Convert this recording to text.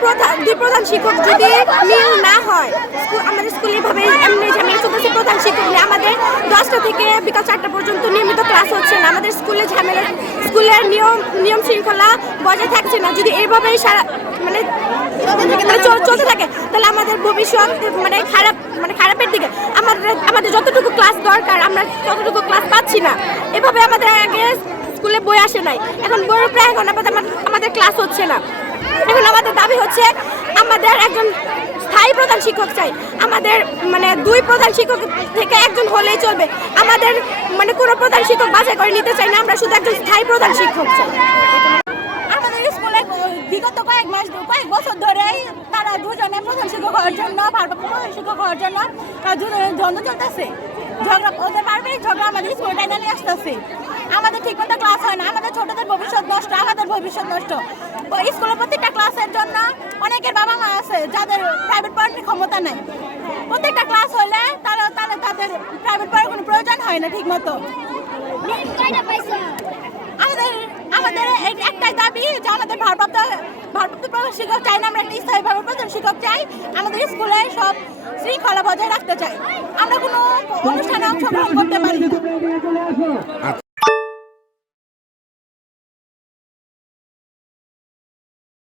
দুই প্রধান শিক্ষক যদি মিল না হয়, আমাদের স্কুলে এভাবে এমনি ঝামেলা চলতেছে। প্রধান শিক্ষক নিয়ে আমাদের 10টা থেকে বিকাল 4টা পর্যন্ত নিয়মিত ক্লাস হচ্ছে না। আমাদের স্কুলে ঝামেলা, স্কুলের নিয়ম শৃঙ্খলা বজায় থাকছে না। যদি এইভাবেই সারা মানে চলতে থাকে তাহলে আমাদের ভবিষ্যৎ খারাপের দিকে। আমাদের যতটুকু ক্লাস দরকার আমরা ততটুকু ক্লাস পাচ্ছি না। এভাবে আমাদের আগে স্কুলে বই আসে নাই, এখন বইয়ের প্রায় এখন আমাদের ক্লাস হচ্ছে না। এখন আমাদের দাবি হচ্ছে আমাদের একজন স্থায়ী প্রধান শিক্ষক চাই। আমাদের দুই প্রধান শিক্ষক থেকে একজন হলেই চলবে। আমাদের কোনো প্রধান শিক্ষক বাছাই করে নিতে চাই না, আমরা শুধু একজন স্থায়ী প্রধান শিক্ষক চাই। আমাদের স্কুলে বিগত কয়েক বছর ধরেই তারা দুজনে প্রধান শিক্ষক হওয়ার জন্য, ভারপ্রাপ্ত প্রধান শিক্ষক হওয়ার জন্য তারা দুজনে দ্বন্দ্ব চলতেছে। ঝগড়া ওদের পারবেই ঝগড়া আমাদের স্কুলটা নিয়ে আসতেছে। আমাদের ঠিকমতো ক্লাস হয় না, আমাদের ছোটদের ভবিষ্যৎ নষ্ট, আমাদের ভবিষ্যৎ নষ্ট। ওই স্কুলের প্রত্যেকটা ক্লাসের জন্য অনেকের বাবা মা আছে যাদের প্রাইভেট পড়ানোর ক্ষমতা নেই। প্রত্যেকটা ক্লাস হলে তাহলে তাদের প্রাইভেট পড়ার কোনো প্রয়োজন হয় না ঠিক মতো। আমাদের একটাই দাবি যে আমাদের ভারপ্রাপ্ত প্রধান শিক্ষক চাই না, আমরা একটা স্থায়ী প্রধান শিক্ষক চাই। আমাদের স্কুলে সব শৃঙ্খলা বজায় রাখতে চাই, আমরা কোনো অনুষ্ঠানে অংশগ্রহণ করতে পারি না।